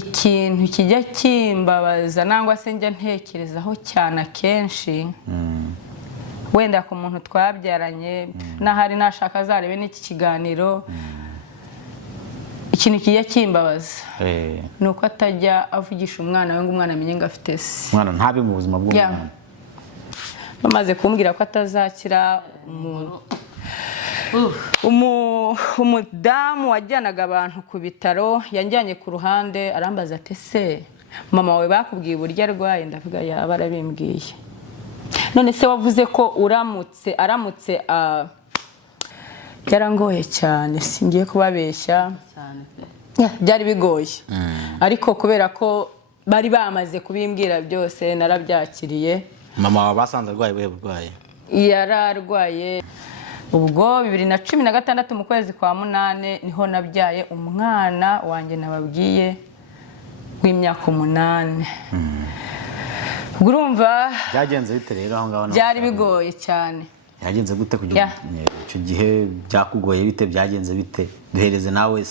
ikintu kijya kimbabaza nangwa se njya ntekerezaho cyane akenshi wenda ku muntu twabyaranye n'ahari nashaka azarebe n'iki kiganiro ikintu kijya kimbabaza ni uko atajya avugisha umwana we ngo umwana amenye ngo afite se. Umwana ntabe mu buzima bw'umwana. Bamaze kumbwira ko atazakira umudamu wajyanaga abantu ku bitaro yanjyanye ku ruhande arambaza ati se mama wawe bakubwiye uburyo arwaye? Ndavuga yaba arabimbwiye. None se wavuze ko aramutse byarangoye cyane, singiye kubabeshya byari bigoye ariko kubera ko bari bamaze kubimbwira byose narabyakiriye. Mama wawe basanze arwaye buhe burwaye? Yararwaye ubwo 2016 mu kwezi kwa 8 niho nabyaye umwana wanjye nababwiye w'imyaka 8. Urumva byagenze bite rero aho ngaho? Byari bigoye cyane. Yagenze gute kugira icyo gihe byakugoye bite? Byagenze bite? Duhereze nawe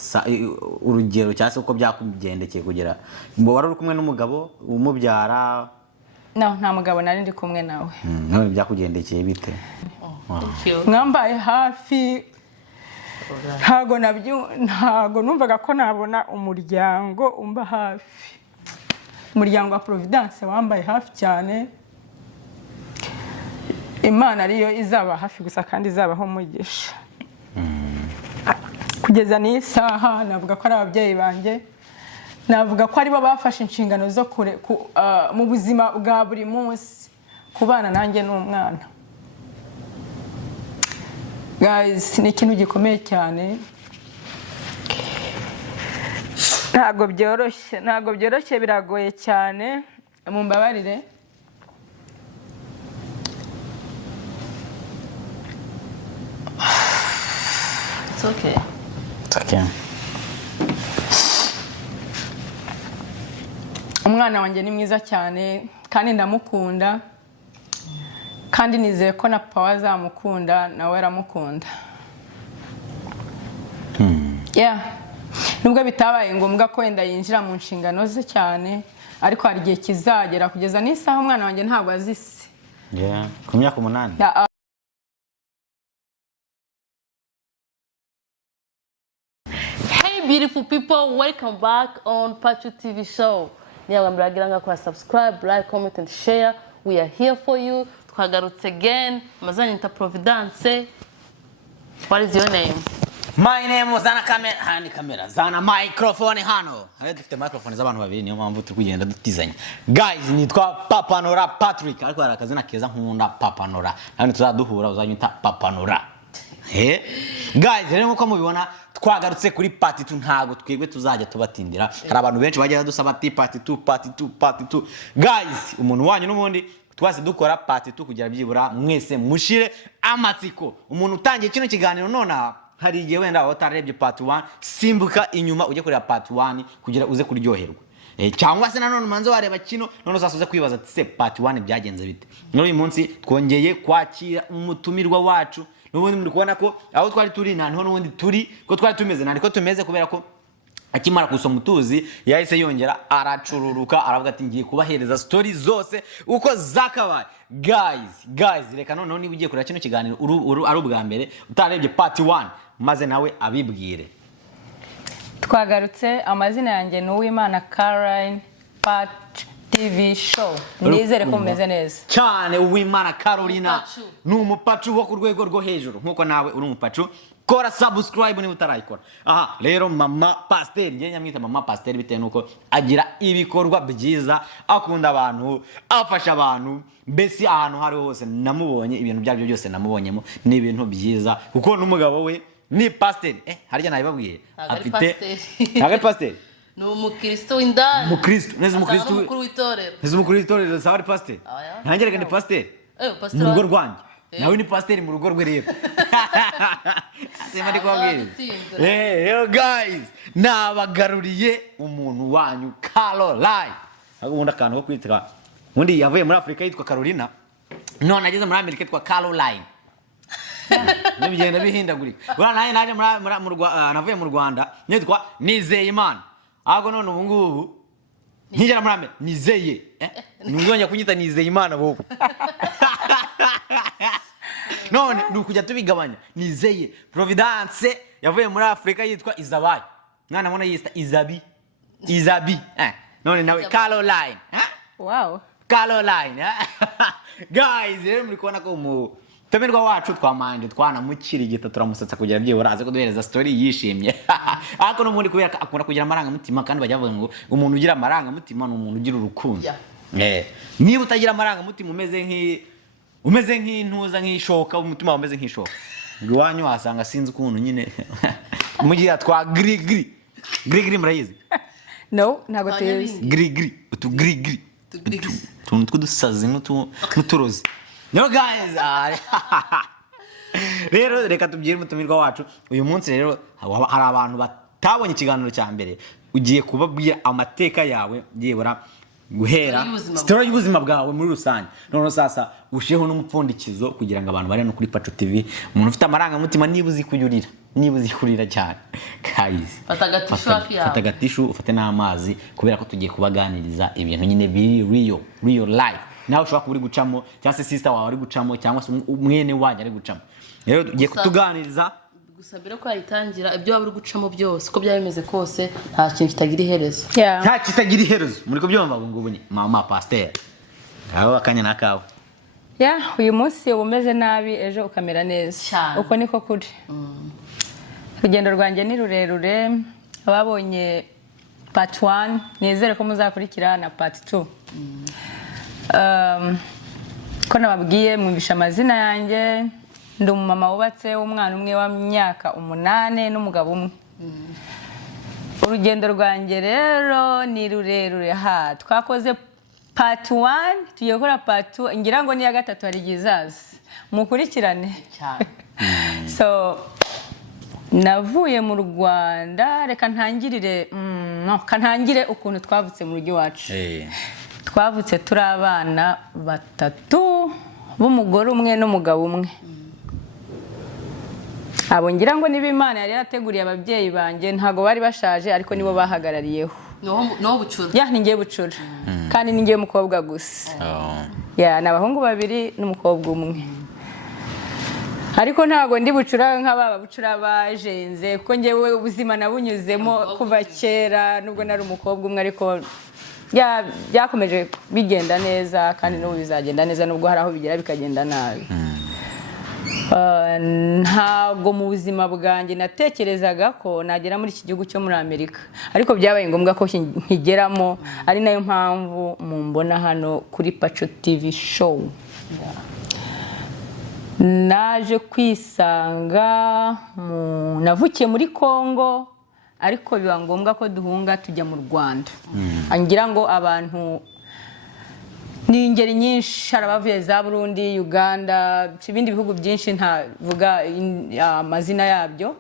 urugero cyase uko byakugendekeye kugera ngo wari uri kumwe n'umugabo umubyara? Nta mugabo nari ndi kumwe nawe. None byakugendekeye bite? Mwambaye hafi, ntago numvaga ko nabona umuryango umba hafi. Umuryango wa Providence wambaye hafi cyane. Imana ariyo izaba hafi gusa kandi izabaho umugisha. Kugeza n'isaha navuga ko ari ababyeyi banjye, navuga ko aribo bafashe inshingano zo mu buzima bwa buri munsi kubana nanjye n'umwana. Guys, ni ikintu gikomeye cyane. Ntago byoroshye, biragoye cyane. Mumbabarire. It's okay. It's okay. Umwana wanjye ni mwiza cyane kandi ndamukunda. Kandi nizeye ko na papa azamukunda nawe aramukunda. Nubwo bitabaye ngombwa ko wenda yinjira mu nshingano ze cyane, ariko hari igihe kizagera. Kugeza n'isaha umwana wanjye ntabwo azise. Ku myaka 8. Hey beautiful people, welcome back on Pachu TV show. Nyabambiragira ngakora subscribe, like, comment and share. We are here for you. Twagarutse again. Mazanyita Providence. What is your name? My name is Zana camera. Zana microphone hano. Hari dufite microphone z'abantu babiri niyo mpamvu turi kugenda dutizanya. Guys, nitwa Papa Nora Patrick. Ariko hari akazina keza nkunda Papa Nora. Hano tuzaduhura uzanyita Papa Nora. Guys, rero nkuko mubibona twagarutse kuri part 2 ntago twebwe tuzajya tubatindira. Hari abantu benshi bagiye badusaba part 2. Guys, umuntu wanyu n'umundi twase dukora part 2 kugira byibura mwese mushire amatsiko. Umuntu utangiye kino kiganiro nona hari igihe wenda watarebye part 1, simbuka inyuma ujye kureba part 1 kugira uze kuryoherwa. Cyangwa se nanone manzo wareba kino none uzasoze kwibaza ati se part 1 byagenze bite. None uyu munsi twongeye kwakira umutumirwa wacu. N'ubundi muri kubona ko aho twari turi nanone n'ubundi turi ko twari tumeze nandiko tumeze kubera ko akimara kusoma utuzi yahise yongera aracururuka aravuga ati ngiye kubahereza story zose uko zakabaye. Guys, reka none niba ugiye kureba kino kiganiro ari ubwa mbere utarebye part 1 maze nawe abibwire. Twagarutse, amazina yanjye ni Uwimana Caroline, Pachu TV show. Nizere ko mumeze neza cyane. Uwimana Carolina ni umupacu wo ku rwego rwo hejuru nkuko nawe uri umupacu. Kora subscribe niba utarayikora. Rero mama pasteur, ngiye nyamwita mama pasteur bitewe nuko agira ibikorwa byiza, akunda abantu, afasha abantu. Mbese ahantu hari hose namubonye, ibintu byabyo byose namubonyemo ni ibintu byiza kuko n'umugabo we ni pasteur. Harya nabibabwiye afite ntago pasteur. No mukristo w'indani. Mukristo, neza mukristo. Mukuru w'itorero. Neza mukuru w'itorero sawa pasteur. Ntangereka ni pasteur. Pasteur. Mu rugo rwanjye. Nawe ni pasteur mu rugo rwe rero. Sema ndi kwabwira. Guys, nabagaruriye umuntu wanyu Caroline. Agunda kantu ko kwitwa. Undi yavuye muri Afrika yitwa Carolina. None ageze muri Amerika yitwa Caroline. Nibigenda bihindagurika. Naje navuye mu Rwanda nitwa Nizeyimana. Ago none ubu ngubu nkigera muri Amerika nizeye ntuzongera kunyita nizeye Imana wowe none nukujya tubigabanya nizeye Providence yavuye muri Afrika yitwa Izabayi mwana mwana yista Izabi none nawe Caroline wow Caroline guys rero muri kubona ko mu temerwa wacu twamanje twanamukirigita turamusatsa kugira byiye uraze ko duhereza story yishimye ariko no muri kubera akunda kugira amaranga mutima kandi bajyavuga ngo umuntu ugira amaranga mutima n'umuntu ugira urukundo niba utagira amaranga mutima umeze nk'intuza nk'ishoka umutima umeze nk'ishoka iwanyu wasanga sinzi ukuntu nyine mugira twa gri murayizi no ntago tuzi gri tuntu tw'udusazi n'uturozi no guys rero reka tubyire mutumirwa wacu uyu munsi rero hari abantu batabonye ikiganiro cya mbere ugiye kubabwira amateka yawe yebora guhera story y'ubuzima bwawe muri rusange none sasa usheho n'umupfundikizo kugira ngo abantu bare no kuri Pacho TV umuntu ufite amaranga mutima niba uzikurira cyane guys fata gatishu ufate n'amazi kubera ko tugiye kubaganiriza ibintu nyine biri real life nawe ushobora kuba uri gucamo cyangwa se sister wawe ari gucamo cyangwa se umwene wanyu ari gucamo rero tugiye kutuganiriza gusa mbere ko yayitangira ibyo waba uri gucamo byose uko byaba bimeze kose nta kintu kitagira iherezo nta kitagira iherezo muri ko byumva ngo ubunye mama pasteur aho akanya nakawe uyu munsi umeze nabi ejo ukamera neza uko niko kuri urugendo rwanjye ni rurerure ababonye part 1 nizere ko muzakurikira na part 2 ko nababwiye mwumvisha amazina yanjye ndi umumama wubatse w'umwana umwe w'imyaka 8 n'umugabo umwe urugendo rwanjye rero ni rurerure twakoze part 1 tugiye gukora part 2 ngira ngo ni ya gatatu hari gizaza mukurikirane so navuye mu Rwanda reka ntangire ukuntu twavutse mu rugo iwacu twavutse turi abana 3 b'umugore umwe n'umugabo umwe abo ngira ngo niba Imana yari yateguriye ababyeyi banjye ntago bari bashaje ariko nibo bahagarariyeho no bucura ningiye bucura kandi ningiye umukobwa gusa n'abahungu 2 n'umukobwa umwe ariko ntago ndi bucura nk'ababa bucura bajenze kuko ngewe ubuzima nabunyuzemo kuva kera nubwo nari umukobwa umwe ariko byakomeje bigenda neza kandi n'ubu bizagenda neza nubwo hari aho bigera bikagenda nabi ntago mu buzima bwanjye natekerezaga ko nagera muri iki gihugu cyo muri Amerika ariko byabaye ngombwa ko nkigeramo ari nayo mpamvu mumbona hano kuri Pacho TV show naje kwisanga navukiye muri Congo ariko biba ngombwa ko duhunga tujya mu Rwanda ngira ngo abantu ni ingeri nyinshi harabavuye za Burundi Uganda ibindi bihugu byinshi ntavuga amazina yabyo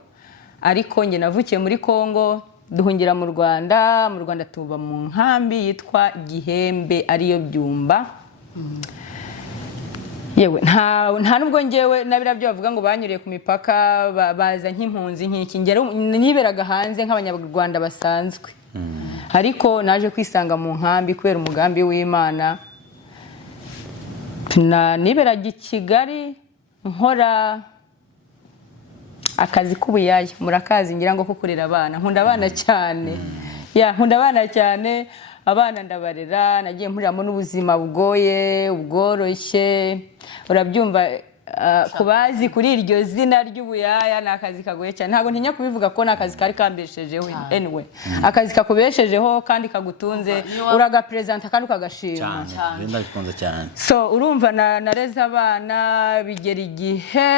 ariko nge navukiye muri Congo duhungira mu Rwanda tuba mu nkambi yitwa Gihembe ariyo Byumba yewe nta nubwo ngewe nabira byo bavuga ngo banyuriye ku mipaka baza nk'impunzi nk'iki ngero niberaga hanze nk'abanyarwanda basanzwe ariko naje kwisanga mu nkambi kubera umugambi w'Imana niberaga i Kigali nkora akazi k'ubuyaya murakazi ngira ngo kukurera abana nkunda abana cyane nkunda abana cyane abana ndabarera nagiye mpuriramo n'ubuzima bugoye ubworoshye urabyumva kubazi kuri iryo zina ry'ubuyaya ni akazi kagoye cyane ntabwo ntinya kubivuga ko ni akazi kari kambeshejeho anyway akazi kakubeshejeho kandi kagutunze uragapresenta kandi ukagashima so urumva nareze abana bigera igihe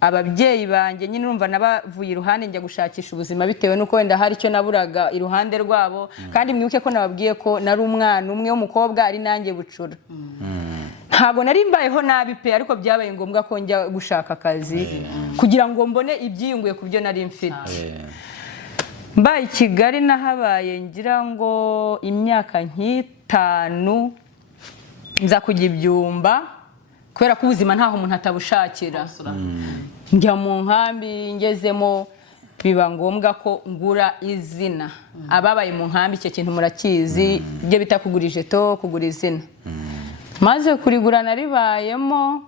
ababyeyi banjye nyine urumva nabavuye iruhande njya gushakisha ubuzima bitewe nuko wenda hari icyo naburaga iruhande rwabo kandi mwibuke ko nababwiye ko nari umwana umwe w'umukobwa ari nanjye bucura ntabwo nari mbayeho nabi pe ariko byabaye ngombwa ko njya gushaka akazi kugira ngo mbone ibyiyunguye ku byo nari mfite mbaye i Kigali nahabaye ngira ngo imyaka nk'itanu nza kujya Ibyumba kubera ko ubuzima ntaho umuntu atabushakira njya mu nkambi ngezemo biba ngombwa ko ngura izina. Ababaye mu nkambi icyo kintu murakizi, ibyo bita kugura ijeto, kugura izina. Maze kurigura naribayemo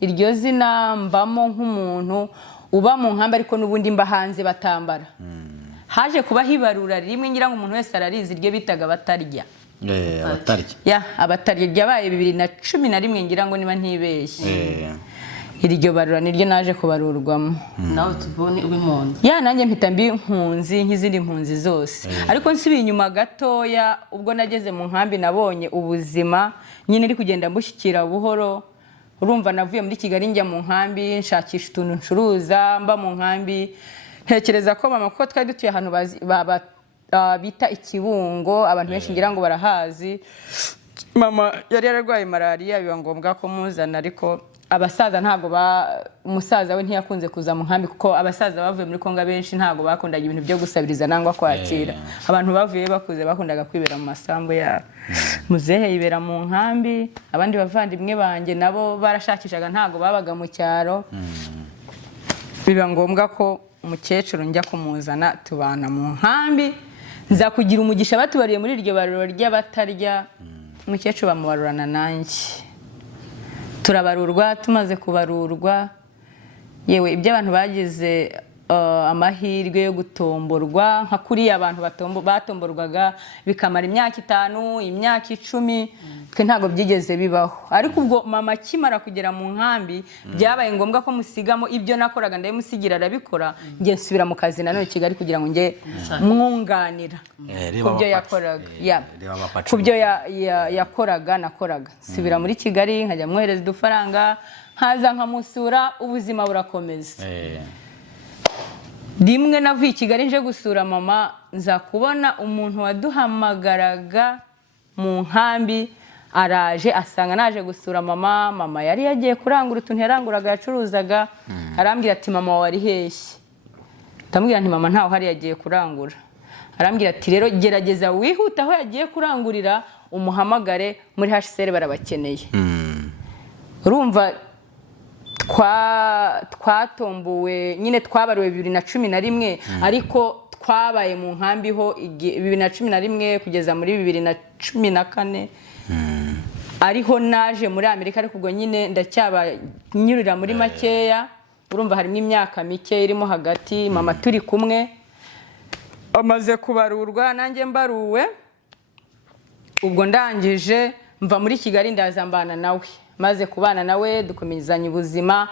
iryo zina, mbamo nk'umuntu uba mu nkambi ariko n'ubundi mba hanze batambara. Haje kuba hibarura rimwe ngira ngo umuntu wese ararizi iryo bitaga abatarya. Abatarya. Abatarya ryabaye 2011 ngira ngo niba ntibeshye. Iryo barura niryo naje kubarurwamo. Nawe tubone ubimpunzi. Nanjye mpita mbi impunzi nk'izindi mpunzi zose. Ariko nsubiye inyuma gatoya ubwo nageze mu nkambi nabonye ubuzima nyine iri kugenda mbushyikira buhoro. Urumva navuye muri Kigali njya mu nkambi nshakisha utuntu ncuruza, mba mu nkambi. Ntekereza ko mama kuko twari dutuye ahantu bita Ikibungo, abantu benshi ngira ngo barahazi. Mama yari yararwaye malaria, biba ngombwa ko muzana, ariko abasaza ntago umusaza we ntiyakunze kuza mu nkambi kuko abasaza bavuye muri Kongo benshi ntago bakundaga ibintu byo gusabiriza nangwa kwakira. Abantu bavuye bakuze bakundaga kwibera mu masambu yabo. Muzehe yibera mu nkambi, abandi bavandimwe banjye nabo barashakishaga ntago babaga mu cyaro. Biba ngombwa ko umukecuru njya kumuzana tubana mu nkambi. Nza kugira umugisha batubariye muri iryo baruro ry'abatarya. Umukecuru bamubarurana nanjye. Turabarurwa, tumaze kubarurwa, yewe ibyo abantu bagize amahirwe yo gutomborwa nka kuriya abantu batomborwaga bikamara imyaka 5, imyaka 10, twe ntago byigeze bibaho. Ariko ubwo mama akimara kugera mu nkambi byabaye ngombwa ko musigamo ibyo nakoraga, ndabimusigira arabikora, ngiye nsubira mu kazi nanone Kigali kugira ngo nge mwunganira kubyo yakoraga. Kubyo yakoraga nakoraga. Nsubira muri Kigali nkajya mwohereza udufaranga, haza nkamusura, ubuzima burakomeza. Rimwe navuye Kigali nje gusura mama, nza kubona umuntu waduhamagaraga mu nkambi araje asanga naje gusura mama. Mama yari yagiye kurangura utuntu yaranguraga yacuruzaga. Arambwira ati mama wari hehe? Ndamubwira nti mama ntaho hari yagiye kurangura. Arambwira ati rero gerageza wihuta aho yagiye kurangurira umuhamagare, muri HCR barabakeneye. Urumva twatombuwe nyine twabaruwe 2011 ariko twabaye mu nkambi ho 2011 kugeza muri 2014. Ariho naje muri Amerika, ariko ubwo nyine ndacyabanyurira muri makeya. Urumva harimo imyaka mike irimo hagati. Mama turi kumwe amaze kubarurwa nanjye mbaruwe. Ubwo ndangije mva muri Kigali ndaza mbana nawe. Maze kubana nawe dukomezanya ubuzima.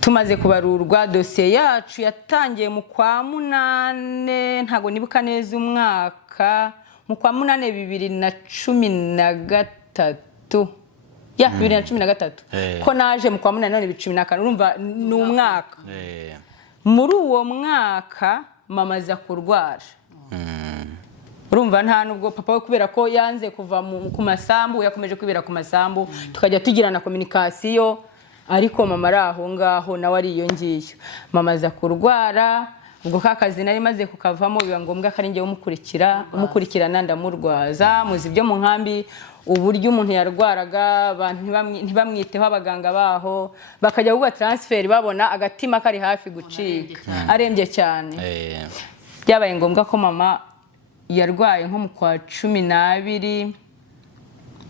Tumaze kubarurwa dosiye yacu yatangiye mu kwa 8, ntago nibuka neza umwaka, mu kwa 8 2013. 2013. Ko naje mu kwa 8 none 2014. Urumva ni umwaka. Muri uwo mwaka mama aza kurwara. Urumva nta nubwo papa we kubera ko yanze kuva ku masambu, yakomeje kwibera ku masambu, tukajya tugirana communication, ariko mama araho ngaho nawe ari iyo ngiyo. Mama aza kurwara, ubwo kakazi nari maze kukavamo, biba ngombwa ko ari ngiye umukurikirana ndamurwaza. Muzi ibyo mu nkambi uburyo umuntu yarwaraga, abantu ntibamwiteho, abaganga baho bakajya kuba transfer babona agatima kari hafi gucika, arembye cyane. Byabaye ngombwa ko mama yarwaye nko mu kwa 12.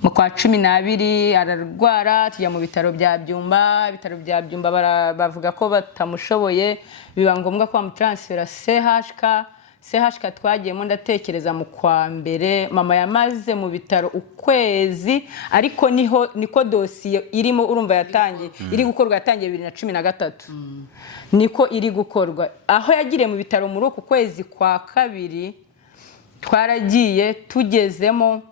Mu kwa 12 ararwara, tujya mu bitaro bya Byumba. Ibitaro bya Byumba bavuga ko batamushoboye, biba ngombwa ko bamutransfera CHK. Twagiyemo ndatekereza mu kwa mbere. Mama yamaze mu bitaro ukwezi, ariko niko dosiye irimo, urumva yatangiye iri gukorwa, yatangiye 2013. Niko iri gukorwa. Aho yagiriye mu bitaro muri uku kwezi kwa 2 twaragiye tugezemo.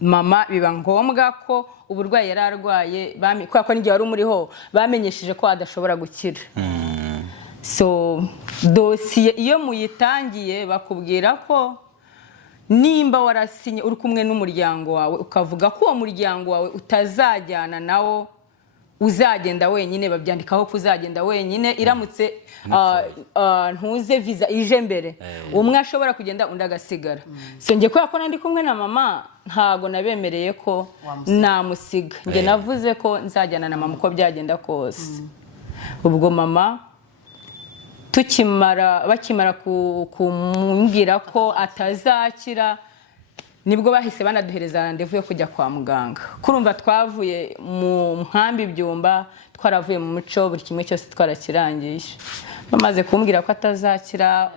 Mama biba ngombwa ko uburwayi yararwaye kubera ko n'igihe wari umuriho bamenyesheje ko adashobora gukira. So dosiye iyo muyitangiye bakubwira ko nimba warasinye uri kumwe n'umuryango wawe, ukavuga ko uwo muryango wawe utazajyana nawo, uzagenda wenyine, babyandikaho kuzagenda wenyine. Iramutse ntuze visa ije mbere, umwe ashobora kugenda undi agasigara. So ngiye kubera ko nandi kumwe na mama, ntago nabemereye ko namusiga. Nge navuze ko nzajyana na mama uko byagenda kose. Ubwo mama bakimara kumbwira ko atazakira nibwo bahise banaduhereza randevu yo kujya kwa muganga. Kurumva twavuye mu nkambi Byumba, twaravuye mu muco, buri kimwe cyose twarakirangije. Bamaze kumbwira ko atazakira,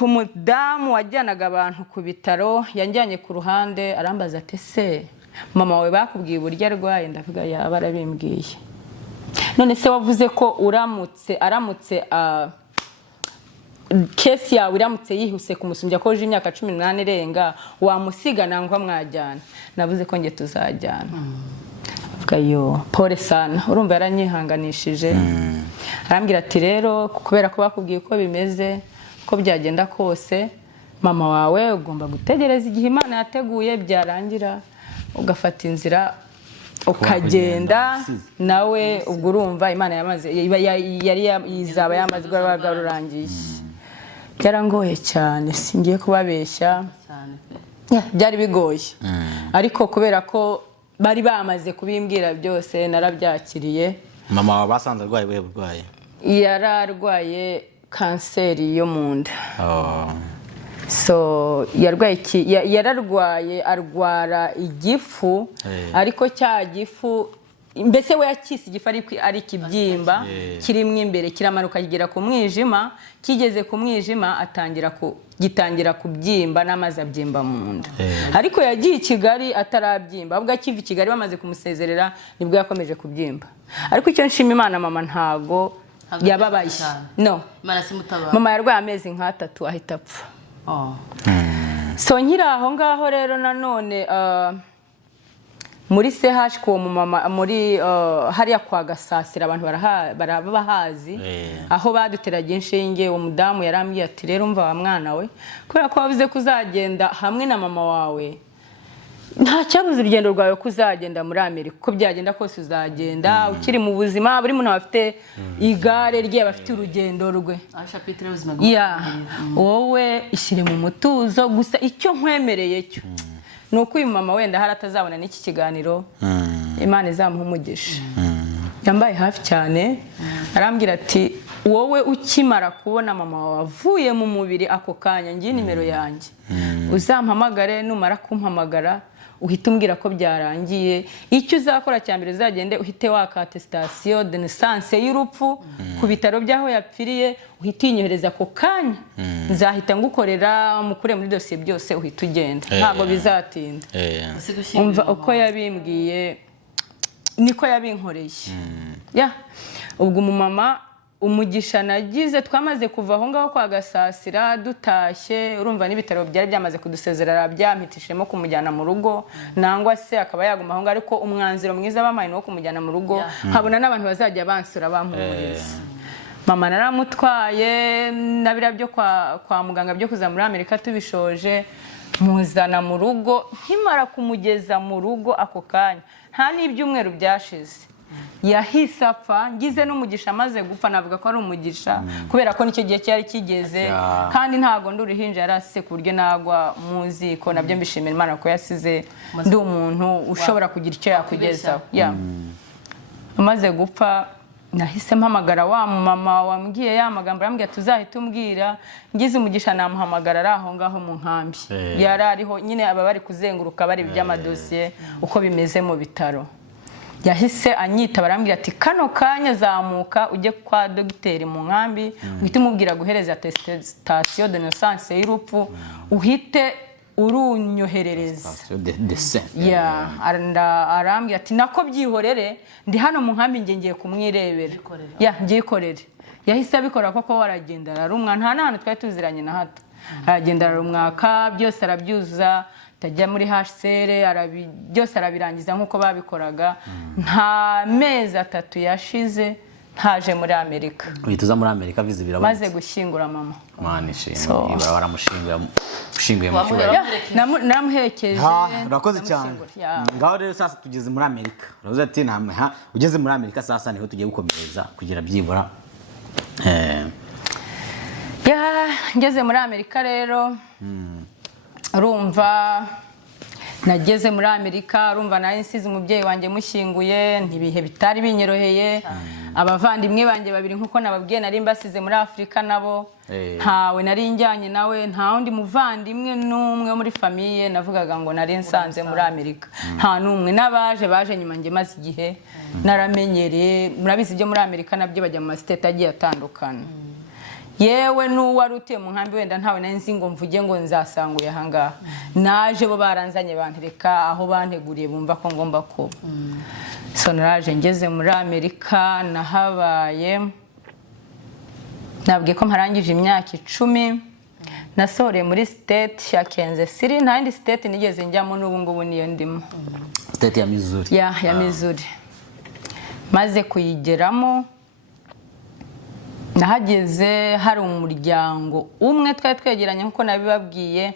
umudamu wajyanaga abantu ku bitaro yanjyanye ku ruhande arambaza ati ese mama wawe bakubwiye uburyo arwaye? Ndavuga yaba arabimbwiye. None se wavuze ko aramutse kesi yawe iramutse yihuse kumusumbya ko uje imyaka 18 irenga wamusiga nangwa mwajyana? Navuze ko nge tuzajyana. Avuga yo pole sana, urumva yaranyihanganishije. Arambwira ati rero kubera ko bakubwiye ko bimeze ko byagenda kose, mama wawe ugomba gutegereza igihe Imana yateguye, byarangira ugafata inzira ukagenda nawe. Ubwo urumva Imana yari yizaba yamaze rwabaga rurangiye. Byarangoye cyane, singiye kubabeshya, byari bigoye, ariko kubera ko bari bamaze kubimbwira byose narabyakiriye. Mama wawe basanze arwaye ubuhe burwayi? Yararwaye kanseri yo mu nda. So yararwaye arwara igifu, ariko cya gifu mbese we yakise igifu ari ikibyimba kirimo imbere, kiramanuka kigera ku mwijima. Kigeze ku mwijima gitangira kubyimba n'amazi abyimba mu nda. Ariko yagiye i Kigali atarabyimba, ahubwo akiva i Kigali bamaze kumusezerera nibwo yakomeje kubyimba. Ariko icyo nshima Imana, mama ntago yababaye. No, mama yarwaye amezi nk'atatu ahita apfa. So nkiri aho ngaho rero nanone muri CH ko mama muri hariya kwa Gasasira abantu barabahazi, aho baduteraga inshinge. Uwo mudamu yarambwiye ati rero umva wa mwana we, kubera ko wavuze kuzagenda hamwe na mama wawe, nta cyabuze urugendo rwawe kuzagenda muri Amerika. Uko byagenda kose uzagenda, ukiri mu buzima. Buri muntu afite igare rye, bafite urugendo rwe. Wowe ishyire mu mutuzo. Gusa icyo nkwemereye cyo nuko uyu mama wenda hari atazabona n'iki kiganiro, Imana izamuha umugisha. Yambaye hafi cyane, arambwira ati wowe ukimara kubona mama wawe avuye mu mubiri ako kanya, ngiye nimero yanjye, uzampamagare. Numara kumpamagara uhite umbwira ko byarangiye. Icyo uzakora cya mbere, uzagende uhite waka attestation de naissance y'urupfu ku bitaro by'aho yapfiriye, uhite inyohereza ako kanya. Nzahita ngukorera mukure muri dosiye byose, uhite ugenda, ntabwo bizatinda. Umva uko yabimbwiye niko yabinkoreye. Ubwo umumama umugisha nagize, twamaze kuva aho ngaho kwa Gasasira dutashye, urumva n'ibitaro byari byamaze kudusezerera, byampitishemo kumujyana mu rugo, nangwa se akaba yaguma aho ngaho. Ariko umwanzuro mwiza bamaye no kumujyana mu rugo, nkabona n'abantu bazajya bansura bampumuriza. Mama naramutwaye nabira byo kwa muganga byo kuza muri Amerika tubishoje, muzana mu rugo. Nkimara kumugeza mu rugo ako kanya, nta n'ibyumweru byashize yahise apfa. Ngize n'umugisha amaze gupfa, navuga ko ari umugisha kubera ko nicyo gihe cyari kigeze, kandi ntago ndurihinja yarase ku buryo nagwa mu ziko. Nabyo mbishimira Imana ko yasize ndi umuntu ushobora kugira icyo yakugezaho. Amaze gupfa nahise mpamagara wa mama wambwiye ya magambo, arambwira tuzahita umbwira. Ngize umugisha namuhamagara ari aho ngaho mu nkambi. Yari ariho nyine, aba bari kuzenguruka bari by'amadosiye uko bimeze mu bitaro. Yahise anyita, barambwira ati kano kanya zamuka ujye kwa dogiteri mu nkambi, uhite umubwira guhereza attestation de naissance y'urupfu, uhite urunyoherereza. Arambwira ati nako byihorere, ndi hano mu nkambi ngiye kumwirebera. Byikorere. Yahise abikora koko, waragenda ararumwa. Nta n'ahantu twari tuziranye na hato. Aragenda ararumwaka, byose arabyuzuza, tajya muri HCR, byose arabirangiza nk'uko babikoraga. Nta mezi 3 yashize ntaje muri Amerika. Uhita uza muri Amerika viza birabonetse. Maze gushyingura mama. Mwana ishimwe, baramushinguye mu cyubahiro. Namuherekeje. Urakoze cyane. Ngaho rero sasa tugeze muri Amerika. Uravuze ati ugeze muri Amerika, sasa niho tugiye gukomereza kugira byibura. Ngeze muri Amerika rero, urumva nageze muri Amerika, urumva nari nsize umubyeyi wanjye mushyinguye, ntibihe bitari binyoroheye. abavandimwe banjye babiri nkuko nababwiye nari mbasize muri Afurika nabo ntawe nari njyanye nawe, nta wundi muvandimwe n'umwe wo muri famiye navugaga ngo nari nsanze muri Amerika, nta n'umwe. N'abaje baje nyuma njye maze igihe naramenyereye. Murabizi byo muri Amerika nabyo bajya mu mastate agiye atandukana. Yewe n'uwari utuye mu nkambi wenda ntawe nari nzi ngo mvuge ngo nzasanguye ahangaha, naje bo baranzanye bantereka aho banteguriye bumva ko ngomba kuba. So naraje ngeze muri Amerika nahabaye, nabwiye ko mparangije imyaka 10, nasoreye muri state ya Kansas City, nta yindi state nigeze njyamo n'ubu ngubu niyo ndimo. State ya Missouri. Ya Missouri. Maze kuyigeramo nahageze hari umuryango umwe twari twegeranye nkuko nabibabwiye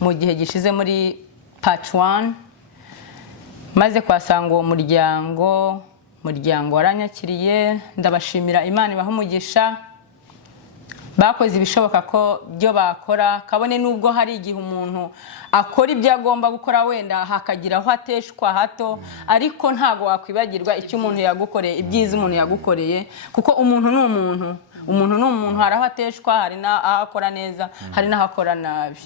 mu gihe gishize muri part 1. Maze kwasanga uwo muryango waranyakiriye, ndabashimira, Imana ibaha umugisha. Bakoze ibishoboka ko byo bakora, kabone nubwo hari igihe umuntu akora ibyo agomba gukora wenda hakagira aho ateshwa hato, ariko ntago wakwibagirwa icyo umuntu yagukoreye, ibyiza umuntu yagukoreye, kuko umuntu ni umuntu. Umuntu ni umuntu, hari aho ateshwa, hari n'aho akora neza, hari n'aho akora nabi.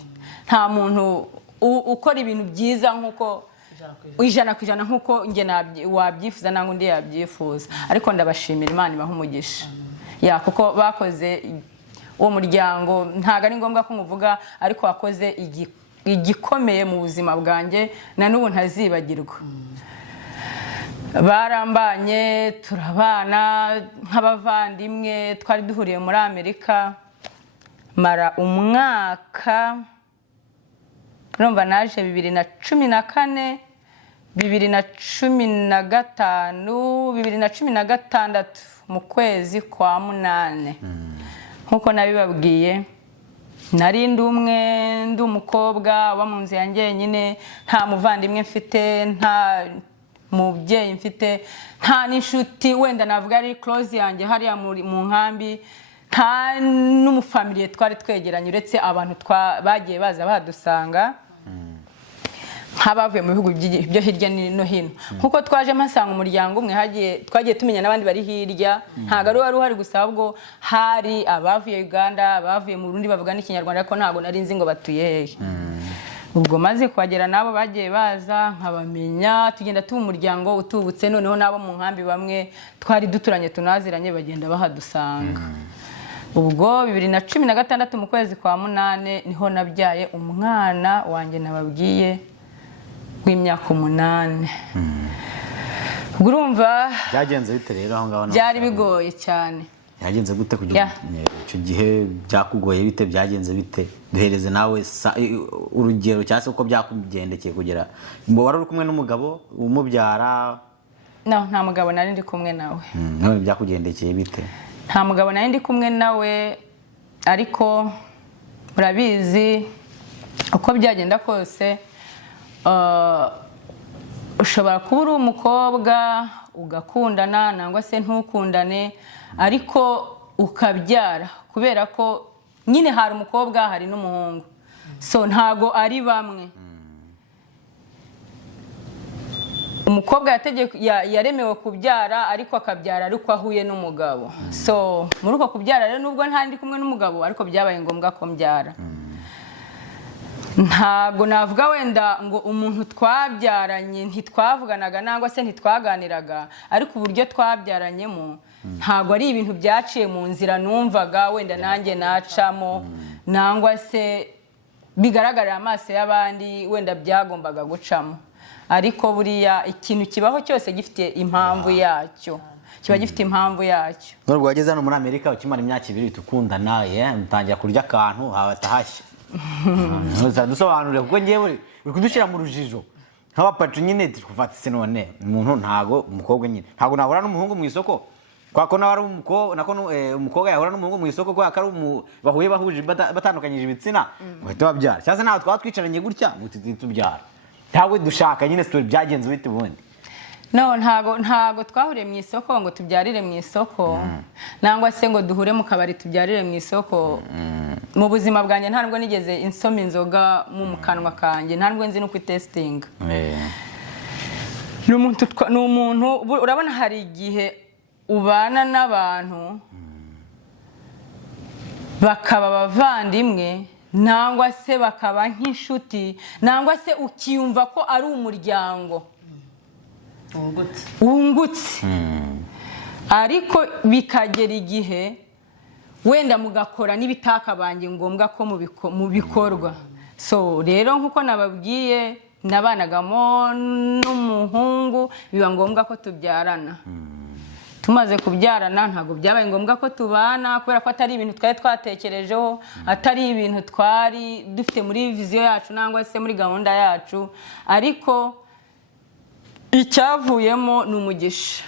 Nta muntu ukora ibintu byiza nkuko 100% nkuko nge wabyifuza nangwa undi yabyifuza, ariko ndabashimira, Imana ibaha umugisha. Kuko bakoze, uwo muryango ntago ari ngombwa ko muvuga, ariko wakoze igikomeye mu buzima bwanjye na n'ubu ntazibagirwa. Barambanye, turabana nk'abavandimwe, twari duhuriye muri Amerika mara umwaka. Urumva naje 2014, 2015, 2016 mu kwezi kwa 8. Nkuko nabibabwiye, nari ndi umukobwa wa mu nzu yanjye nyine, nta muvandimwe mfite, nta mubyeyi mfite, nta n'inshuti wenda navuga ari close yanjye hariya mu nkambi, nta n'umufamiliye twari twegeranye uretse abantu bagiye baza badusanga nk'abavuye mu bihugu byo hirya no hino. Nkuko twaje mpasanga umuryango umwe, twagiye tumenya n'abandi bari hirya, ntago ari wari uhari gusa, ahubwo hari abavuye Uganda, abavuye mu Burundi bavuga n'Ikinyarwanda, ariko ntago nari nzi ngo batuye hehe. Ubwo maze kuhagera nabo bagiye baza nkabamenya, tugenda tuba umuryango utubutse. Noneho nabo mu nkambi bamwe twari duturanye tunaziranye bagenda bahadusanga. Ubwo 2016 mu kwezi kwa 8 niho nabyaye umwana wanjye nababwiye w'imyaka 8. Urumva byagenze bite rero aho ngaho? Byari bigoye cyane. Byagenze gute kugira icyo gihe byakugoye bite? Byagenze bite? Duhereze nawe urugero cyase uko byakugendekeye kugera wari uri kumwe n'umugabo umubyara? Nta mugabo nari ndi kumwe nawe. None byakugendekeye bite? Nta mugabo nari ndi kumwe nawe, ariko murabizi uko byagenda kose, ushobora kuba uri umukobwa ugakundana nangwa se ntukundane, ariko ukabyara, kubera ko nyine hari umukobwa hari n'umuhungu, so ntago ari bamwe. Umukobwa yaremewe kubyara, ariko akabyara ariko ahuye n'umugabo. So muri uko kubyara rero, nubwo nta ndi kumwe n'umugabo, ariko byabaye ngombwa ko mbyara. Ntago navuga wenda ngo umuntu twabyaranye ntitwavuganaga nangwa se ntitwaganiraga, ariko uburyo twabyaranyemo ntago ari ibintu byaciye mu nzira numvaga wenda nanjye nacamo, nangwa se bigaragarira amaso y'abandi wenda byagombaga gucamo. Ariko buriya ikintu kibaho cyose gifite impamvu yacyo, kiba gifite impamvu yacyo. Nubwo wageze hano muri Amerika ukimara imyaka 2 tukundana, mutangira kurya akantu habatahashye. Dusobanurire, kuko ngewe uri kudushyira mu rujijo nk'abapacu nyine. Tufatse none umuntu ntago, umukobwa nyine ntago nahura n'umuhungu mu isoko, kwako nawe ari umukobwa yahura n'umuhungu mu isoko, kwa kari bahuye bahuje batandukanyije ibitsina bahita babyara. Cyase nawe twatwicaranye gutya tubyara, ntawe dushaka nyine. Story byagenze bite ubundi? Ntago twahuriye mu isoko ngo tubyarire mu isoko, nangwa se ngo duhure mu kabari tubyarire mu isoko. Mu buzima bwanjye ntabwo nigeze insoma inzoga mu kanwa kanjye, ntabwo nzi no kwitestinga. Ni umuntu urabona, hari igihe ubana n'abantu bakaba abavandimwe nangwa se bakaba nk'inshuti nangwa se ukiyumva ko ari umuryango wungutse ariko bikagera igihe wenda mugakora n'ibitakabange ngombwa ko mu bikorwa. So rero nk'uko nababwiye nabanagamo n'umuhungu biba ngombwa ko tubyarana. Tumaze kubyarana ntabwo byabaye ngombwa ko tubana kubera ko atari ibintu twari twatekerejeho, atari ibintu twari dufite muri viziyo yacu nangwa se muri gahunda yacu, ariko icyavuyemo ni umugisha.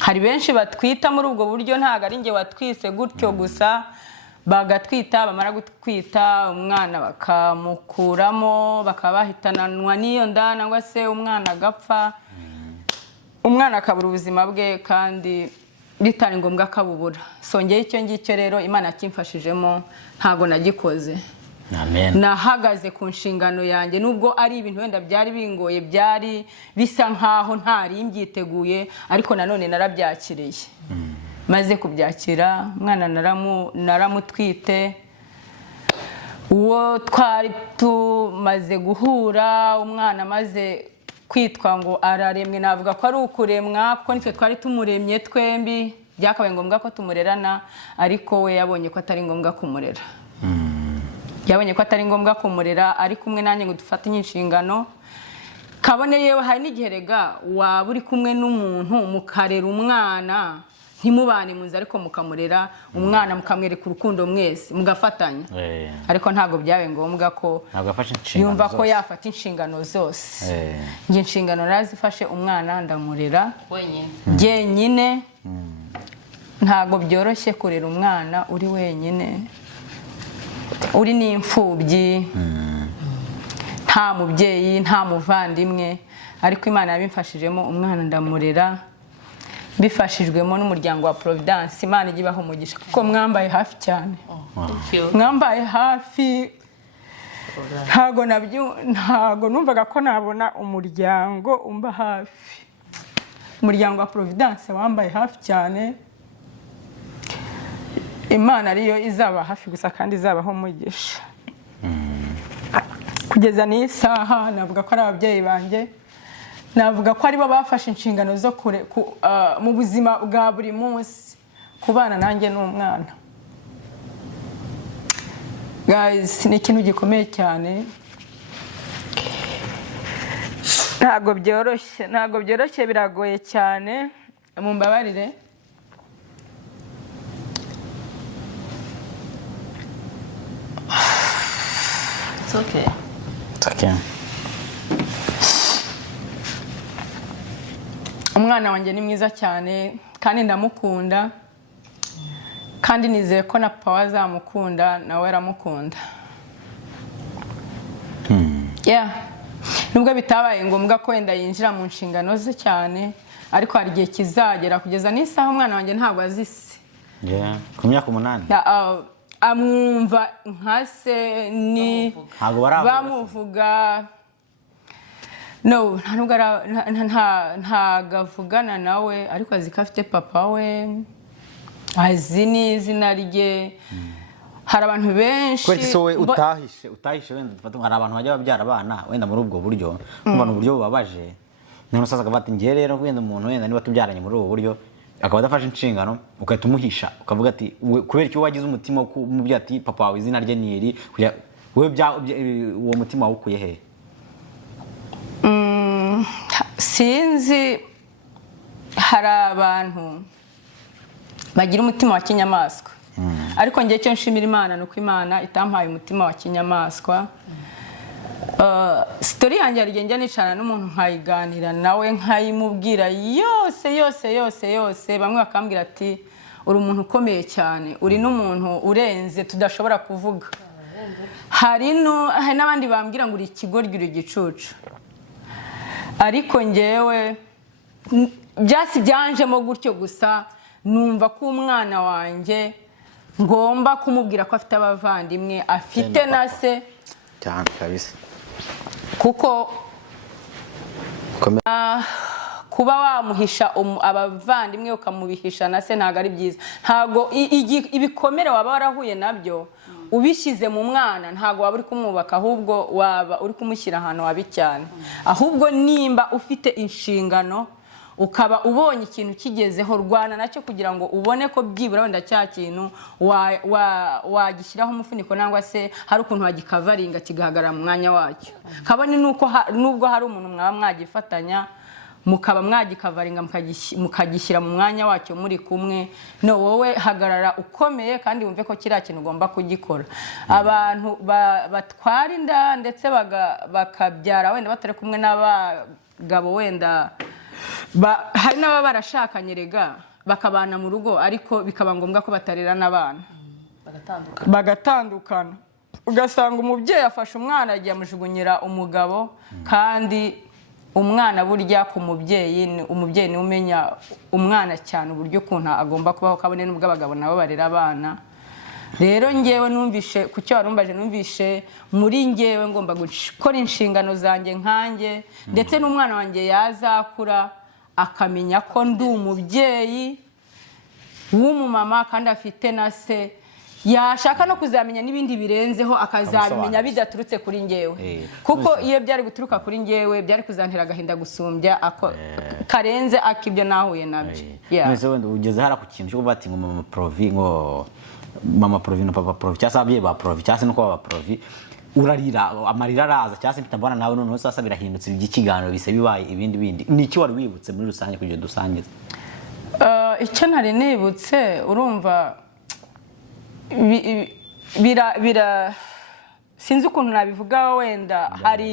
Hari benshi batwita muri ubwo buryo, ntabwo ari njye watwise gutyo gusa, bagatwita, bamara gutwita umwana bakamukuramo, bakaba bahitananwa n'iyo nda nangwa se umwana agapfa, umwana akabura ubuzima bwe kandi bitari ngombwa akabubura. Songeye icyo ngicyo rero Imana yakimfashijemo ntabwo nagikoze. Amen. Nahagaze ku nshingano yanjye nubwo ari ibintu wenda byari bingoye, byari bisa nkaho ntari mbyiteguye, ariko nanone narabyakiriye. Maze kubyakira umwana naramutwite, uwo twari tumaze guhura umwana maze kwitwa ngo araremwe, navuga ko ari ukuremwa kuko nitwe twari tumuremye twembi, byakabaye ngombwa ko tumurerana, ariko we yabonye ko atari ngombwa kumurera. Yabonye ko atari ngombwa kumurera ari kumwe nanjye ngo dufatanye inshingano. Kabone yewe hari n'igihe rega waba uri kumwe n'umuntu mukarera umwana, ntimubane mu nzu ariko mukamurera umwana, mukamwereka urukundo mwese mugafatanya. Ariko ntabwo byabaye ngombwa ko yumva ko yafata inshingano zose. Njye inshingano narazifashe, umwana ndamurera wenyine. Ntabwo byoroshye kurera umwana uri wenyine, uri n'imfubyi, nta mubyeyi nta muvandimwe, ariko Imana yabimfashijemo, umwana ndamurera bifashijwemo n'umuryango wa Providence. Imana ijye ibaha umugisha kuko mwambaye hafi cyane. Mwambaye hafi, ntago numvaga ko nabona umuryango umba hafi. Umuryango wa Providence wambaye hafi cyane. Imana ariyo izaba hafi gusa kandi izabaho umugisha. Kugeza n'isaha navuga ko ari ababyeyi banjye, navuga ko aribo bafashe inshingano zo mu buzima bwa buri munsi kubana nanjye n'umwana. Guys, ni ikintu gikomeye cyane, ntabwo byoroshye, biragoye cyane, mumbabarire. It's okay. It's okay. Umwana wanjye ni mwiza cyane kandi ndamukunda, kandi nizeye ko na papa azamukunda nawe aramukunda. Nubwo bitabaye ngombwa ko wenda yinjira mu nshingano ze cyane, ariko hari igihe kizagera. Kugeza n'isaha umwana wanjye ntabwo azise. Ku myaka 8 amwumva nka se, ni bamuvuga no, ntabwo avugana nawe, ariko azi ko afite papa we, azi n'izina rye. Hari abantu benshi kweri sowe utahishe wenda dufata hari abantu bajya babyara abana wenda muri ubwo buryo, kumva uburyo bubabaje. None usaza akabata ngiye rero wenda umuntu wenda niba tubyaranye muri ubu buryo akaba adafashe inshingano, ukahita umuhisha ukavuga ati kubera icyo wagize umutima wo kumubwira ati papa wawe izina rye ni iri, wewe uwo mutima wukuye he? Sinzi, hari abantu bagira umutima wa kinyamaswa, ariko njye cyo nshimira Imana nuko Imana itampaye umutima wa kinyamaswa. Story yanjye yarigenge nicana n'umuntu nkayiganira nawe, nkayimubwira yose, bamwe bakambwira ati uri umuntu ukomeye cyane, uri n'umuntu urenze tudashobora kuvuga. Hari n'abandi bambwira ngo uri ikigoryi, uri igicucu, ariko njyewe byasi byanjemo gutyo gusa. Numva ko umwana wanjye ngomba kumubwira ko afite abavandimwe, afite na se cyane kabisa, kuko kuba wamuhisha abavandimwe ukamubihisha na se ntabwo ari byiza. Ntabwo ibikomere waba warahuye nabyo ubishyize mu mwana ntabwo waba uri kumwubaka, ahubwo waba uri kumushyira ahantu habi cyane. Ahubwo nimba ufite inshingano ukaba ubonye ikintu kigezeho, rwana nacyo kugira ngo ubone ko byibura wenda cya kintu wagishyiraho umufuniko nangwa se hari ukuntu wagikavaringa kigahagarara mu mwanya wacyo. Kabone nubwo hari umuntu mwaba mwagifatanya mukaba mwagikavaringa mukagishyira mu mwanya wacyo muri kumwe, no wowe hagarara ukomeye kandi wumve ko kiriya kintu ugomba kugikora. Abantu batwara inda ndetse bakabyara wenda batari kumwe n'abagabo, wenda hari n'ababa barashakanye rega bakabana mu rugo ariko bikaba ngombwa ko batarera n'abana bagatandukana, ugasanga umubyeyi afashe umwana agiye amujugunyira umugabo, kandi umwana burya ku mubyeyi niwe umenya umwana cyane uburyo ukuntu agomba kubaho, kabone n'ubwo abagabo nabo barera abana. Rero ngewe numvishe ku cyo warumbaje, numvishe muri ngewe ngomba gukora inshingano zanjye nkanjye, ndetse n'umwana wanjye yazakura akamenya ko ndi umubyeyi w'umumama kandi afite na se, yashaka no kuzamenya n'ibindi birenzeho akazabimenya bidaturutse kuri ngewe, kuko iyo byari guturuka kuri ngewe byari kuzantera agahinda gusumbya karenze akibyo nahuye nabyo. Mwese wenda ugeze hara ku kintu cyo kuvuga ati ngo mama Provi no papa Provi cyangwa ababyeyi ba Provi cyangwa no kuba ba Provi, urarira amarira araza cyangwa se mpita mbona nawe noneho sasa birahindutse by'ikiganiro bise bibaye ibindi. Ni iki wari wibutse muri rusange kugira dusangize? Icyo nari nibutse, urumva sinzi ukuntu nabivuga, wenda hari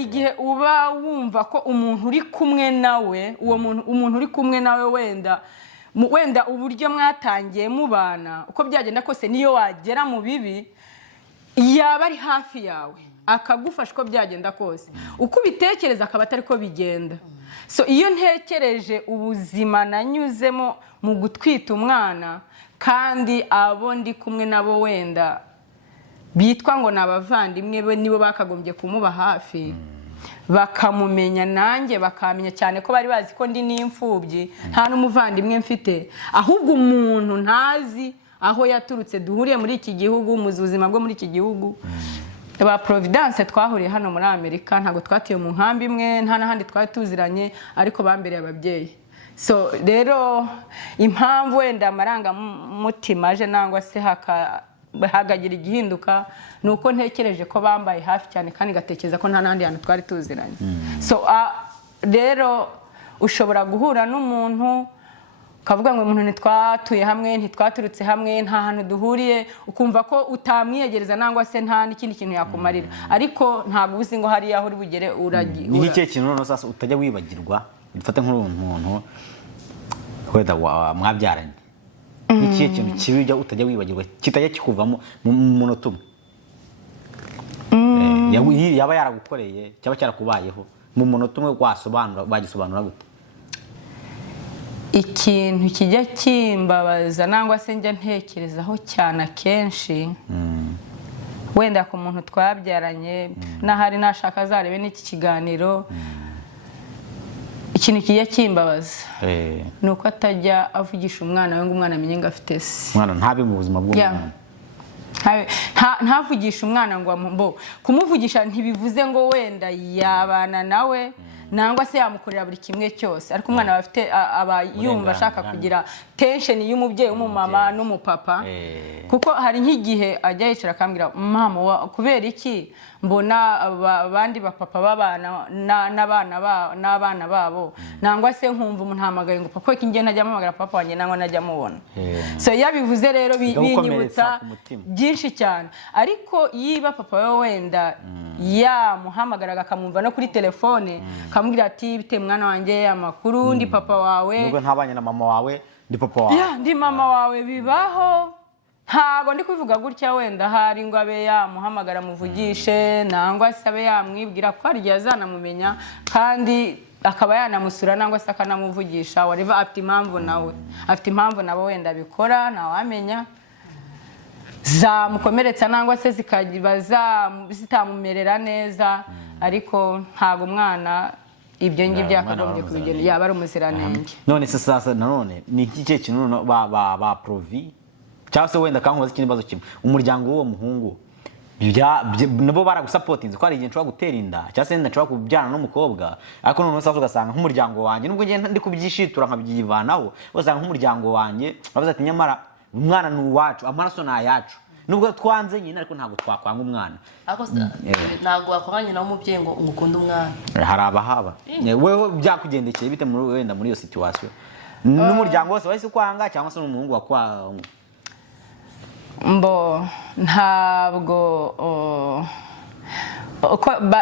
igihe uba wumva ko umuntu uri kumwe nawe, umuntu uri kumwe nawe wenda uburyo mwatangiye mubana uko byagenda kose, niyo wagera mu bibi yaba ari hafi yawe akagufasha uko byagenda kose, uko ubitekereza akaba atari ko bigenda. So iyo ntekereje ubuzima nanyuzemo mu gutwita umwana, kandi abo ndi kumwe nabo wenda bitwa ngo n'abavandimwe nibo bakagombye kumuba hafi, bakamumenya nanjye bakamenya, cyane ko bari bazi ko ndi n'imfubyi nta n'umuvandimwe mfite, ahubwo umuntu ntazi aho yaturutse, duhuriye muri iki gihugu, mu buzima bwo muri iki gihugu. Ba Providence twahuriye hano muri Amerika, ntabwo twatiye mu nkambi imwe, nta n'ahandi twari tuziranye, ariko bambereye ababyeyi. So rero impamvu wenda amarangamutima aje nangwa se hagagira igihinduka, ni uko ntekereje ko bambaye hafi cyane, kandi gatekereza ko nta n'ahandi hantu twari tuziranye. So rero ushobora guhura n'umuntu ukavuga ngo umuntu ntitwatuye hamwe, ntitwaturutse hamwe, nta hantu duhuriye, ukumva ko utamwiyegereza nangwa se nta n'ikindi kintu yakumarira, ariko ntabwo uzi ngo hariya aho uri bugere ni iki kintu noneho sasa utajya wibagirwa, dufate nk'umuntu wenda mwabyaranye, ni iki kintu kibi utajya wibagirwa kitajya kikuvamo mu munota umwe, yaba yaragukoreye cyangwa cyarakubayeho mu munota umwe, wagisobanura gute? Ikintu kijya kimbabaza nangwa se njya ntekerezaho cyane akenshi, wenda ku muntu twabyaranye n'ahari nashaka azarebe n'iki kiganiro, ikintu kijya kimbabaza ni uko atajya avugisha umwana we ngo umwana amenye ngo afite se. Umwana ntabe mu buzima bw'umwana, ntavugisha umwana ngo kumuvugisha ntibivuze ngo wenda yabana nawe nangwa se yamukorera buri kimwe cyose, ariko umwana aba yumva ashaka kugira tension y'umubyeyi w'umumama n'umupapa, kuko hari nk'igihe ajya yicara akambwira, mama kubera iki mbona abandi bapapa babana n'abana babo, nangwa se nkumva umuntu ahamagaye ngo papa, ko njye ntajya mpamagara papa wanjye nangwa najya mubona. So yabivuze rero binyibutsa byinshi cyane, ariko yiba papa we wenda yamuhamagaraga akamwumva no kuri telefone, akamubwira ati bite mwana wanjye amakuru, ndi papa wawe, nubwo ntabanye na mama wawe ndi papa wawe, ndi mama wawe, bibaho. Ntago ndi kubivuga gutya wenda hari ngo abe yamuhamagara muvugishe, nangwa se abe yamwibwira ko hari igihe azanamumenya kandi akaba yanamusura nangwa se akanamuvugisha, whatever, afite impamvu nabo wenda bikora, ntawamenya zamukomeretsa nangwa se zikagiba zitamumerera neza, ariko ntago umwana ibyo ngibyo Ya, umwana yakagombye wari kubigena umuziranenge. yaba ari umuziranenge. none se sasa nanone ni iki cye kintu noneho ba provi cyangwa se wenda kankubaza ikindi kibazo kimwe umuryango w'uwo muhungu nabo baragusapotinze ko hari igihe nshobora gutera inda cyangwa se nshobora kubyarana n'umukobwa ariko noneho sasa ugasanga nk'umuryango wanjye nubwo ngenda ndi kubyishitura nkabyivanaho ugasanga nk'umuryango wanjye bavuze ati nyamara umwana ni uwacu amaraso ni ayacu nubwo twanze nyine ariko ntabwo twakwanga umwana ariko ntabwo wakwanga nyina w'umubyeyi ngo ukunde umwana hari abahaba wewe byakugendekeye bite wenda muri iyo situation n'umuryango wose wahise ukwanga cyangwa se n'umuhungu wakwanga mbo ntabwo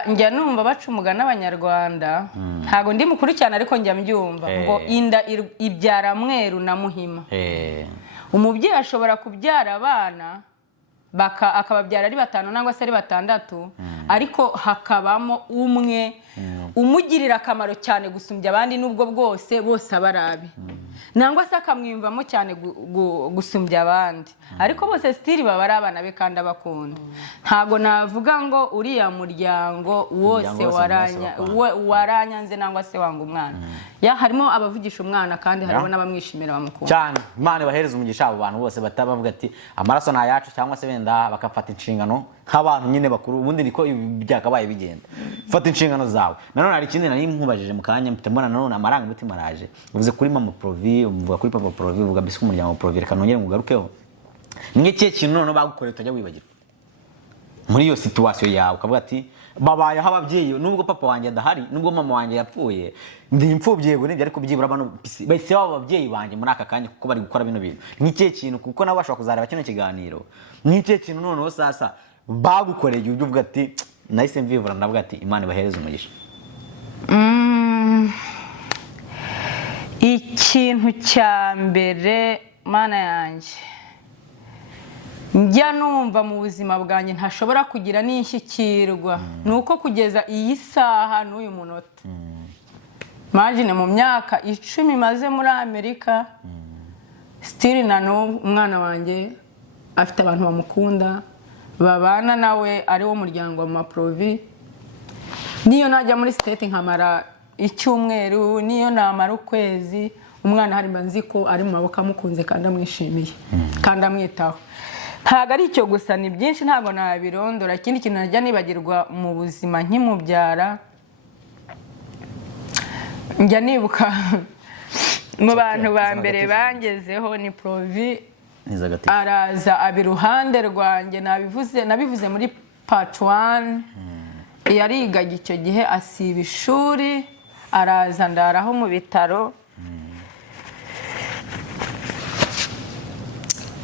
njya numva baca umugani abanyarwanda ntabwo ndi mukuru cyane ariko njya mbyumva ngo inda ibyara mweru na muhima umubyeyi ashobora kubyara abana akababyara ari 5 nangwa se ari 6 ariko hakabamo umwe umugirira akamaro cyane gusumbya abandi nubwo bwose bose abarabi nangwa se akamwimvamo cyane gusumbya abandi ariko bose stili baba ari abana be kandi abakunda ntago navuga ngo uriya muryango wose waranyanze nangwa se wanga umwana ya harimo abavugisha umwana kandi harimo n'abamwishimira bamukunda cyane Imana bahereza umugisha abo bantu bose batabavuga ati amaraso na yacu cyangwa se benda bakafata inshingano nk'abantu nyine bakuru ubundi niko byakabaye bigenda fata inshingano zawe nanone hari ikindi nari nkubajije mu kanya mfite mbona nanone amarangamutima araje uvuze kuri mama Provi umuvuga kuri papa Provi uvuga bise umuryango Provi reka nongere ngugarukeho ni iki kintu none bagukoreye utajya wibagirwa muri iyo situation yawe ukavuga ati babaye aho ababyeyi nubwo papa wanjye adahari nubwo mama wanjye yapfuye ndi imfubye yego nibyo ariko byibura bano bahise baba ababyeyi banjye muri aka kanya kuko bari gukora bino bintu ni iki kintu kuko nabo bashobora kuzareba kino kiganiro ni iki kintu noneho sasa bagukoreye ujye uvuga ati nahise mvivura ndavuga ati Imana ibahereze umugisha ikintu cya mbere mana yanjye njya numva mu buzima bwanjye ntashobora kugira n'inshyikirwa nuko kugeza iyi saha n'uyu munota imagine mu myaka 10 maze muri Amerika still na n'ubu umwana wanjye afite abantu bamukunda babana nawe ari wo muryango wa Provi niyo najya muri state nkamara icyumweru niyo namara ukwezi umwana hari mbanzi ko ari mu maboko amukunze kandi amwishimiye kandi amwitaho ntago ari icyo gusa ni byinshi ntago nabirondora ikindi kintu najya nibagirwa mu buzima nkimubyara njya nibuka mu bantu ba mbere bangezeho ni Provi araza abiruhande rwanjye nabivuze muri part 1 yarigaga icyo gihe asiba ishuri araza ndaraho mu bitaro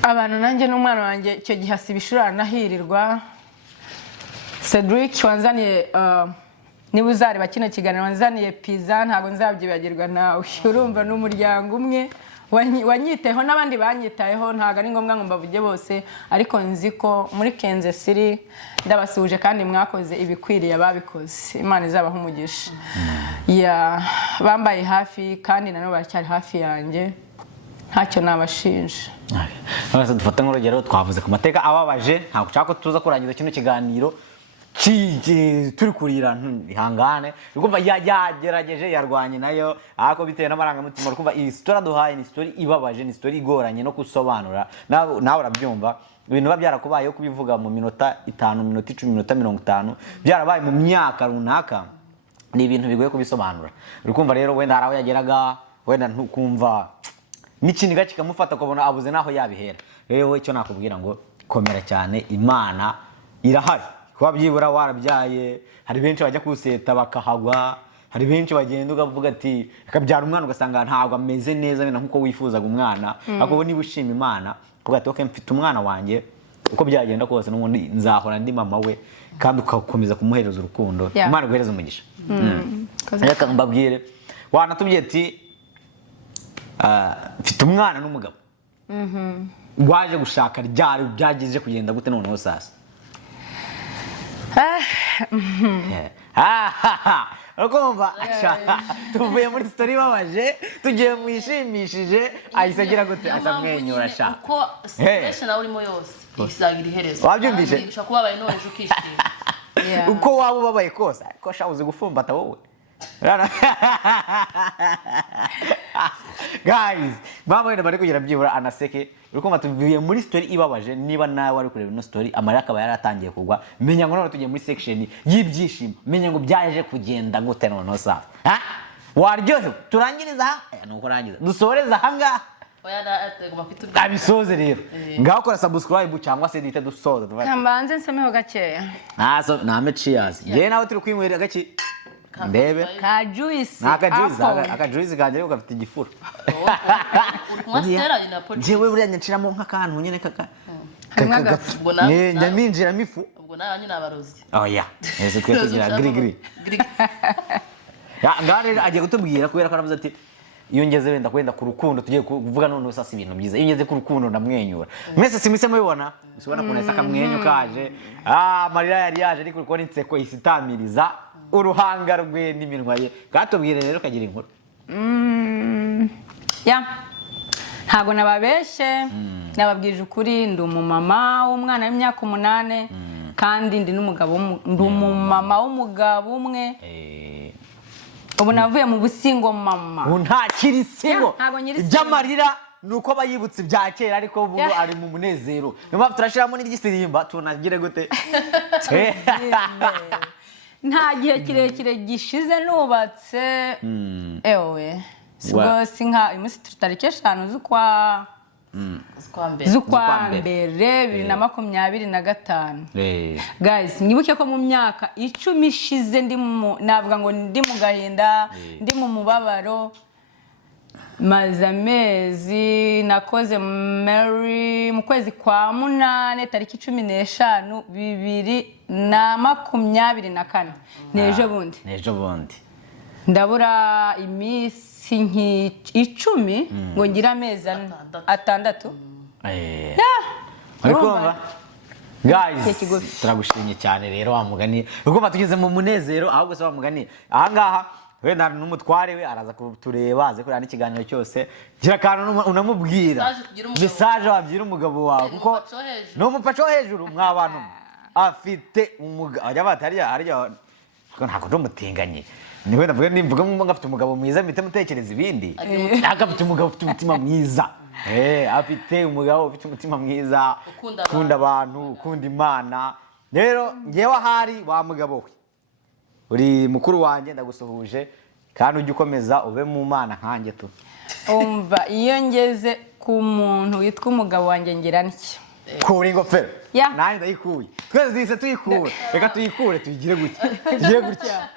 abantu nanjye n'umwana wanjye icyo gihe asiba ishuri aranahirirwa Cedric wanzaniye niba uzareba kino kiganiro wanzaniye pizza ntabwo nzabyibagirwa nawe urumva n'umuryango umwe wanyiteho n'abandi banyitayeho ntabwo ari ngombwa ngo mbavuge bose ariko nzi ko muri Kansas City ndabasuhuje kandi mwakoze ibikwiriye ababikoze Imana izabaha umugisha bambaye hafi kandi nanone baracyari hafi yanjye ntacyo nabashinja none dufata nk'urugero twavuze ku mateka ababaje ntabwo ushaka ko tuza kurangiza kino kiganiro turi kurira ihangane ukumva yagerageje yarwanye nayo ariko bitewe n'amarangamutima ukumva iyi story duhaye ni story ibabaje ni story igoranye no kusobanura nawe urabyumva ibintu biba byarakubayeho kubivuga mu minota 5 minota 10 minota 50 byarabaye mu myaka runaka ni ibintu bigoye kubisobanura ukumva rero wenda haraho yageraga wenda ntukumva n'ikindi kikamufata kubona abuze naho yabihera rero icyo nakubwira ngo komera cyane Imana irahari kuba byibura warabyaye hari benshi bajya kuseta bakahagwa hari benshi bagenda ugavuga ati akabyara umwana ugasanga ntabwo ameze neza bina nkuko wifuzaga umwana ariko niba ushima Imana kuvuga ati okay mfite umwana wanjye uko byagenda kose n'ubundi nzahora ndi mama we kandi ukakomeza kumuhereza urukundo Imana guhereza umugisha reka mbabwire wanatubwiye ati mfite umwana n'umugabo waje gushaka ryari byagize kugenda gute noneho sasa ukumva tuvuye muri story ibabaje tugiye mwishimishije ahise agira gute asamwenyura sha uko situation nawe urimo yose isagira iherezo wabyumvise ushaka kubabaye none ukishima uko waba ubabaye kose ko sha uzi gufumbata wowe Guys, baba wenda bari kugira byibura anaseke urukumva tuvuye muri story ibabaje niba nawe wari kureba ino story amarira akaba yaratangiye kugwa menya ngo none tugiye muri section y'ibyishimo menya ngo byaje kugenda gute none sa waryohe turangiriza nuko rangiza dusoreza hanga abisoze rero ngaho kora subscribe cyangwa se dite dusoza kambanze nsemeho gakeya so name cheers ye nawe turi kwinywera gake ndebe ka juice aka juice ganje rero gafite igifuro jewe buriya nyaciramo nk'akantu nyene kaka nyaminjira mifu ubwo nayo nyine abarozi oya ese twe tugira giri ya ngare agiye gutubwira kubera ko aravuze ati iyo ngeze wenda kwenda ku rukundo tugiye kuvuga none usasa ibintu byiza iyo ngeze ku rukundo ndamwenyura mwese simise mubibona usubona kunesa kamwenyu kaje marira yari yaje ariko uko nitseko isitamiriza uruhanga rwe n'iminwa ye gatubwire rero kagira inkuru ya ntago nababeshe nababwije ukuri ndi umumama w'umwana w'imyaka 8 kandi ndi n'umugabo ndi umumama w'umugabo umwe ubu navuye mu busingo mama nta kirisingo iby'amarira nuko bayibutse bya kera ariko ubu ari mu munezero niyo mpamvu turashiramo n'igisirimba tunagire gute nta gihe kirekire gishize nubatse ewe sibwo sinka umunsi tariki 5 z'ukwa mbere 2025 guys nibuke ko mu myaka 10 ishize navuga ngo ndi mu gahinda ndi mu mubabaro maze amezi nakoze Mary mu kwezi kwa 8 tariki 15 2024 nejo bundi ndabura imisi nk'icumi ngo ngira amezi 6 ariko guys turagushimye cyane rero wa mugani uko tugeze mu munezero ahubwo se wa mugani aha ngaha wenda n'umutware we araza kutureba aze kurana ikiganiro cyose gira kantu unamubwira message wabwira umugabo wawe kuko no mupacho hejuru mwabantu afite umugabo ajya batariya arya ntabwo ndumutinganye niwe ndavuga nimvuga ngo ngafite umugabo mwiza mpite mutekereza ibindi agafite umugabo ufite umutima mwiza afite umugabo ufite umutima mwiza ukunda abantu ukunda Imana rero ngewe ahari wa mugabo we uri mukuru wanjye ndagusuhuje kandi ujye ukomeza ube mu Mana nkanjye tu umva iyo ngeze ku muntu witwa umugabo wanjye ngira niki kuri ingofero nanjye ndayikuye twese dise tuyikure reka tuyikure tuyigire gutya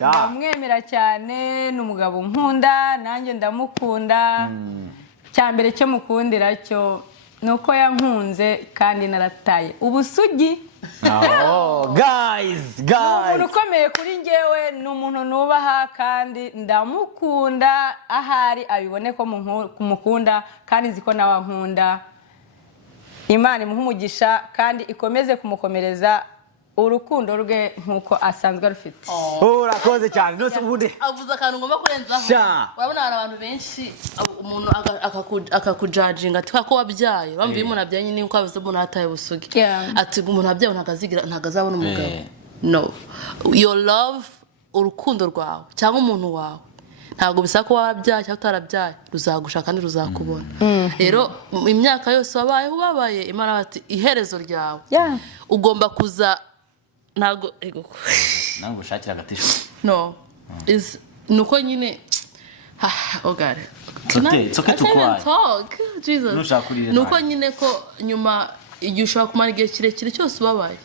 ndamwemera cyane n'umugabo nkunda nanjye ndamukunda cyambere cyo mukundira cyo nuko yankunze kandi narataye ubusugi guys umuntu ukomeye kuri njyewe ni umuntu nubaha kandi ndamukunda ahari abibone ko kumukunda kandi nzi ko nawe ankunda Imana imuhe umugisha kandi ikomeze kumukomereza urukundo rwe nkuko asanzwe rufite urakoze cyane nose ubude avuze akantu ngomba kurenzaho urabona hari abantu benshi umuntu akakujajinga ati ko wabyaye bambiye umuntu abyaye nyine uko avuze umuntu hataye busugi ati umuntu abyaye ntago azabona umugabo no your love urukundo rwawe cyangwa umuntu wawe ntago bisa ko wabyaye cyangwa utarabyaye ruzagusha kandi ruzakubona rero imyaka yose wabaye Imana ati iherezo ryawe ugomba kuza ntago nango ushakira agatisho no is nuko nyine god it's okay to cry talk Jesus nuko nyine ko nyuma igihe ushaka kumara igihe kirekire cyose ubabaye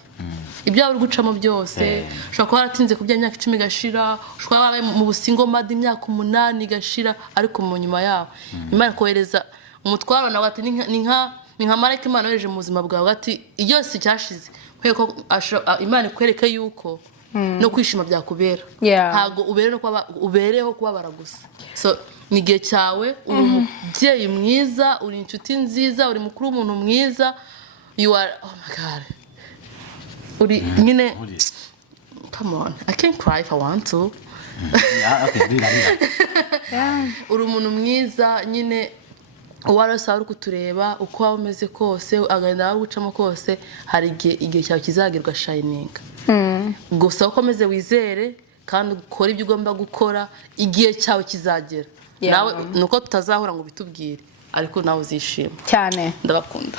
ibyo uri gucamo byose ushobora kuba waratinze kubya imyaka 10 gashira ushobora kuba mu busingo mad imyaka 8 gashira ariko mu nyuma yaho Imana kohereza umutwaro nawe ati ni nka marayika Imana yohereje mu buzima bwawe ati byose cyashize kweko Imana ikwereke yuko no kwishima byakubera ntago ubereho kubabara gusa so nigihe cyawe uri umubyeyi mwiza uri inshuti nziza uri mukuru w'umuntu mwiza you are oh my god uri nyine come on I can't cry if I want to uri umuntu mwiza nyine uwarasa uri kutureba uko waba umeze kose agenda wagucamo kose hari igihe cyawe kizagerwa shining gusa ukomeze wizere kandi ukora ibyo ugomba gukora igihe cyawe kizagera Yeah. nawe nuko tutazahura ngo bitubwire ariko nawe uzishima cyane. ndabakunda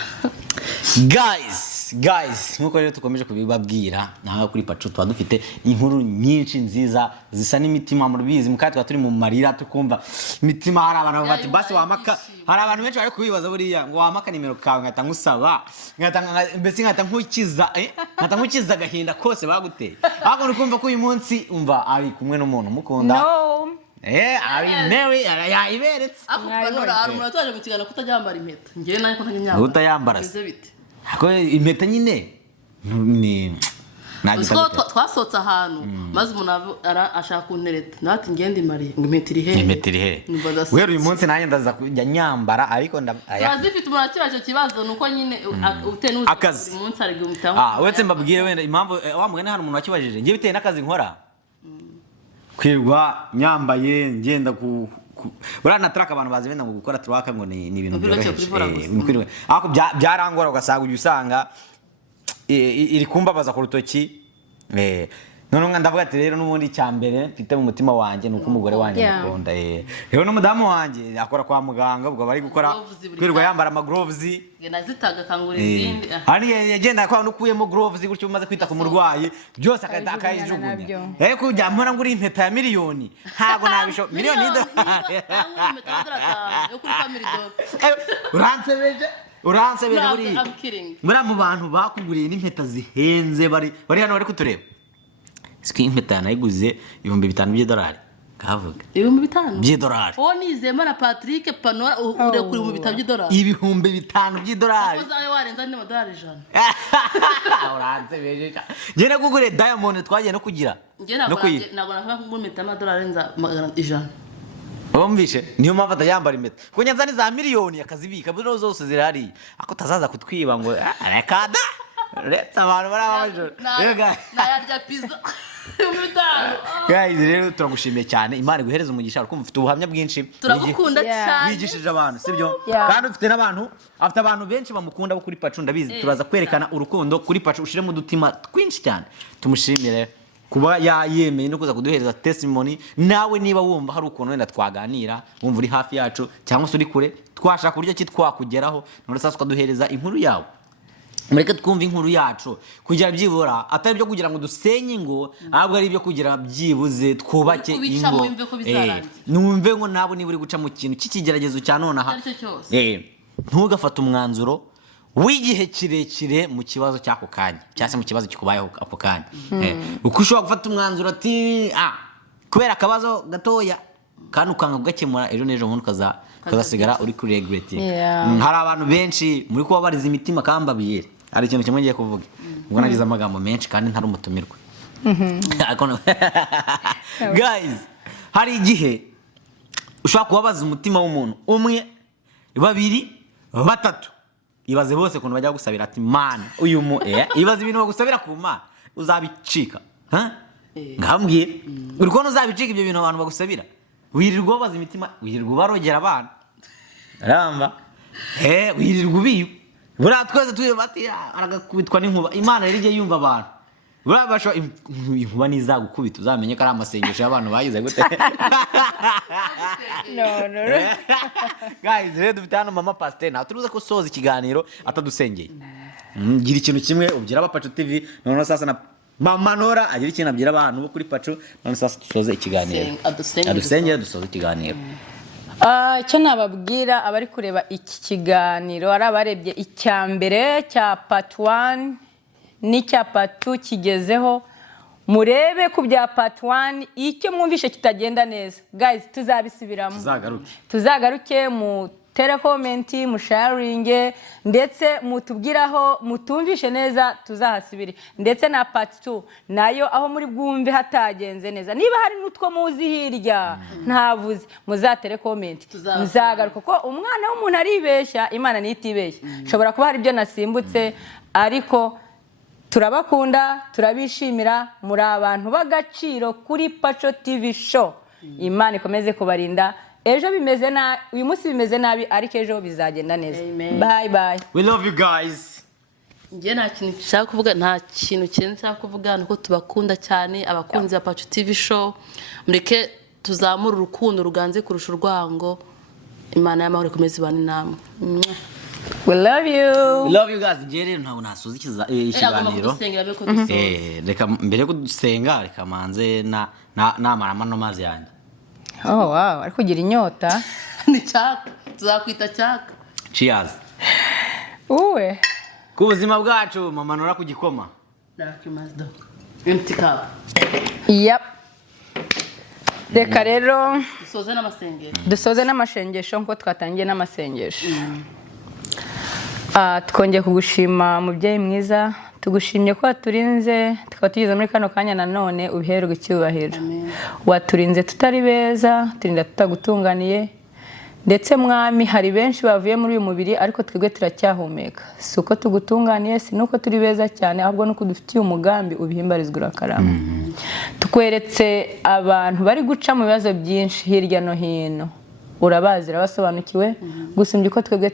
guys nkuko rero tukomeje kubibabwira naho kuri Pacu tuba dufite inkuru nyinshi nziza zisa n'imitima murubizi mukati twa turi mu marira tukumva imitima hari abantu bati basi wamaka hari abantu benshi bari kubibaza buriya ngo wamaka nimero kawe ngata ngusaba mbese ngata nkukiza gahinda kose baguteye ahubwo nukumva ko uyu munsi umva ari kumwe n'umuntu mukunda No. ari Mary yayiberetse akupanora hari umuntu ataje mu kiganiro kutajya yambara impeta ngewe nayo ko ntajya nyambara utayambara bize bite ako impeta nyine ni Usko twasohotse ahantu maze umuntu ashaka kuntereta nati ngende mariye ngo impeta iri he impeta iri he wera uyu munsi nanjye ndaza kujya nyambara ariko turazifite umuntu akibasha kibazo nuko nyine ute nuzi buri munsi ari gumitaho wetse mbabwire wenda impamvu wamugane hano umuntu wakibajije ngiye biteye n'akazi nkora kwirwa nyambaye ngenda urana track abantu bazi benda ngo gukora track ngo ni ibintu byoroheje ako byarangora ugasanga uyu usanga iri kumbabaza ku rutoki none ndavuga ati rero n'ubundi cyambere mfite mu mutima wanjye nuko umugore wanjye mukunda rero n'umudamu wanjye akora kwa muganga ubwo bari gukora kwirwa yambara ama gloves nazitaga kangura izindi ari yagenda kwa nukuyemo gloves gutyo umaze kwita ku murwayi byose akayijugunya kujya mpora nguri impeta ya miliyoni ntago nabisho miliyoni uransebeje muri mu bantu bakuguriye n'impeta zihenze bari hano bari kutureba Ski impeta nayiguze $5,000 by'idolari kavuga $5,000 by'idolari nizema na Patrick Panora ure kuri $5,000 $5,000 by'idolari uzaye warenza $100 uranze beje ngene kugure diamond twagiye no kugira no kugira nago naka ngo impeta $100 renza $100 Wumvishe niyo mpamvu atayambara impeta kunyanza ni za miliyoni akazibika bino zose zirari ako tazaza kutwiba ngo arekada leta abantu barabajoro nayarya pizza guys rero turagushimiye cyane Imana iguhereza umugisha ukumva ufite ubuhamya bwinshi turagukunda cyane wigishije abantu sibyo kandi ufite n'abantu afite abantu benshi bamukunda bo kuri Pacu ndabizi turaza kwerekana urukundo kuri Pacu ushire mu dutima twinshi cyane tumushimire kuba yayemeye no kuza kuduhereza testimony nawe niba wumva hari ukuntu wenda twaganira wumva uri hafi yacu cyangwa se uri kure twashaka uburyo ki twakugeraho none sasa ukaduhereza inkuru yawe mureke twumva inkuru yacu kugira byibura atari byo kugira ngo dusenye ngo ahubwo ari byo kugira byibuze twubake ingo numve ngo nabo niba uri guca mu kintu cy'ikigeragezo cya nonaha ntugafate umwanzuro w'igihe kirekire mu kibazo cy'ako kanya cyangwa se mu kibazo kikubayeho ako kanya uko ushobora gufata umwanzuro ati kubera akabazo gatoya kandi ukanga kugakemura ejo n'ejo bundi ukazasigara uri kuri regret hari abantu benshi muri kuba bariza imitima kambabiyere hari ikintu kimwe ngiye kuvuga ubwo nagize amagambo menshi kandi ntari umutumirwa guys hari igihe ushobora kubabaza umutima w'umuntu umwe babiri batatu ibaze bose kuntu bajya gusabira ati mana uyu ibaze ibintu bagusabira ku mana uzabicika ngambwiye uri kubona uzabicika ibyo bintu abantu bagusabira wirirwa babaza imitima wirirwa barogera abana aramba wirirwa ubiyo buriya twese tuye bati aragakubitwa n'inkuba Imana rero igiye yumva abantu buriya basho inkuba nizagukubita uzamenye ko ari amasengesho y'abantu bayize gute no guys rero dufite hano mama Pasteur nta turuza ko soza ikiganiro atadusengeye gira ikintu kimwe ubwira aba Pacu TV none sasa na Mama Nora agira ikintu abwira abantu bo kuri Pacu none sasa dusoze ikiganiro adusengeye dusoze ikiganiro icyo nababwira abari kureba iki kiganiro ari abarebye icyambere cya part 1 n'icya part 2 kigezeho murebe ku bya part 1 icyo mwumvishe kitagenda neza guys tuzabisubiramo tuzagaruke mu comment mu sharing ndetse mutubwiraho mutumvishe neza tuzahasubire ndetse na part 2 nayo aho muri bwumve hatagenze neza niba hari n'utwo muzi hirya ntavuze muzatere comment nzagaruka ko umwana w'umuntu aribeshya Imana nitibeshya shobora kuba hari ibyo nasimbutse ariko turabakunda turabishimira muri abantu b'agaciro kuri Pacu TV show Imana ikomeze kubarinda ejo bimeze nabi uyu munsi bimeze nabi ariko ejo bizagenda neza bye bye we love you guys njye nta kintu nshaka kuvuga, nta kintu kinini nshaka kuvuga, nuko tubakunda cyane abakunzi ba Pacu TV show. Mureke tuzamura urukundo ruganze kurusha urwango. Imana y'amahoro ikomeze ibane namwe. We love you. We love you guys. Njye rero ntabwo nasuza ikiganiro. Reka mbere yo kudusenga reka manze namarama no mazi yanjye. Oh wow, ari kugira inyota. Ni cyaka, tuzakwita cyaka. Cheers. Uwe. Ku buzima bwacu mamanura ku gikoma. Nakimazdo. Empty cup. Yep. Reka rero dusoze n'amasengesho nko twatangiye n'amasengesho. Twongeye kugushima mubyeyi mwiza, tugushimye ko waturinze tukaba tugeze muri kano kanya nanone ubiherwe icyubahiro. Waturinze tutari beza, turinda tutagutunganiye, ndetse mwami hari benshi bavuye muri uyu mubiri ariko twebwe turacyahumeka. Si uko tugutunganiye, si nuko turi beza cyane, ahubwo nuko dufitiye umugambi ubihimbarizwa urakarama. Tukweretse abantu bari guca mu bibazo byinshi hirya no hino, urabazi, urabasobanukiwe, gusumbya uko twebwe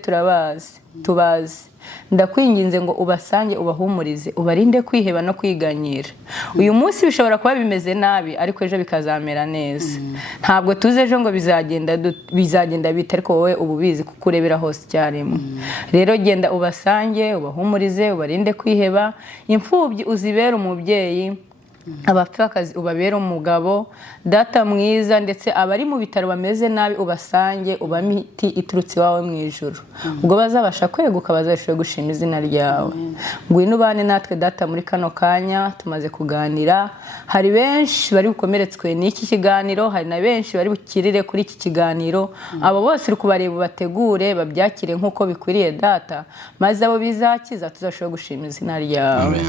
tubazi. Ndakwinginze ngo ubasange, ubahumurize, ubarinde kwiheba no kwiganyira. Uyu munsi bishobora kuba bimeze nabi ariko ejo bikazamera neza. Ntabwo tuze ejo ngo bizagenda bita, ariko wowe ububizi kuko urebera hose icyarimwe. Rero genda ubasange, ubahumurize, ubarinde kwiheba. Imfubyi uzibere umubyeyi, abapfakazi ubabere umugabo, data mwiza, ndetse abari mu bitaro bameze nabi ubasange, ubamiti iturutse iwawe mu ijuru. Ubwo bazabasha kweguka, bazashobora gushima izina ryawe. Ngwino ubane natwe data muri kano kanya tumaze kuganira. Hari benshi bari bukomeretswe n'iki kiganiro, hari na benshi bari bukirire kuri iki kiganiro. Abo bose uri kubareba ubategure, babyakire nk'uko bikwiriye data, maze abo bizakiza tuzashobora gushima izina ryawe.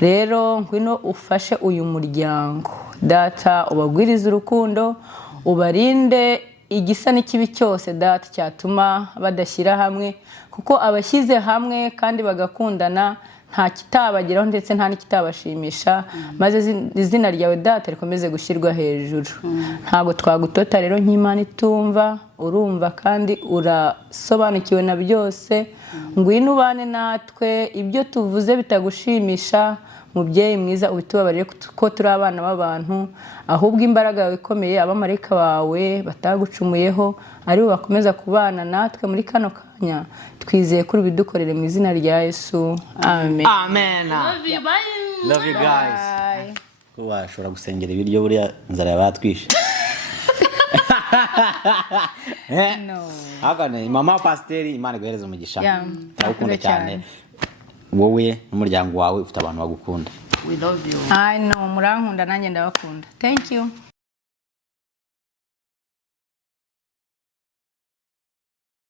Rero ngwino ufashe uyu muryango data, ubagwirize urukundo, ubarinde igisa n'ikibi cyose data cyatuma badashyira hamwe, kuko abashyize hamwe kandi bagakundana nta kitabageraho ndetse nta n'ikitabashimisha, maze izina ryawe data rikomeze gushyirwa hejuru. Ntabwo twagutota rero nk'Imana itumva, urumva kandi urasobanukiwe na byose. Ngwino ubane natwe, ibyo tuvuze bitagushimisha mubyeyi mwiza ubitubabarire ko turi abana b'abantu, ahubwo imbaraga yawe ikomeye, abamarayika bawe batagucumuyeho ari bo bakomeza kubana natwe muri kano kanya. Twizeye ko ubidukorere mu izina rya Yesu, amen. Amen. Love you, bye. Love you guys. Ko washobora gusengera ibiryo buriya inzara yabatwishe. No. Agane mama pasiteri, Imana iguhereze umugisha. Ndagukunda cyane. Wowe n'umuryango wawe ufite abantu bagukunda. We love you. I know, murankunda nanjye ndabakunda. Thank you.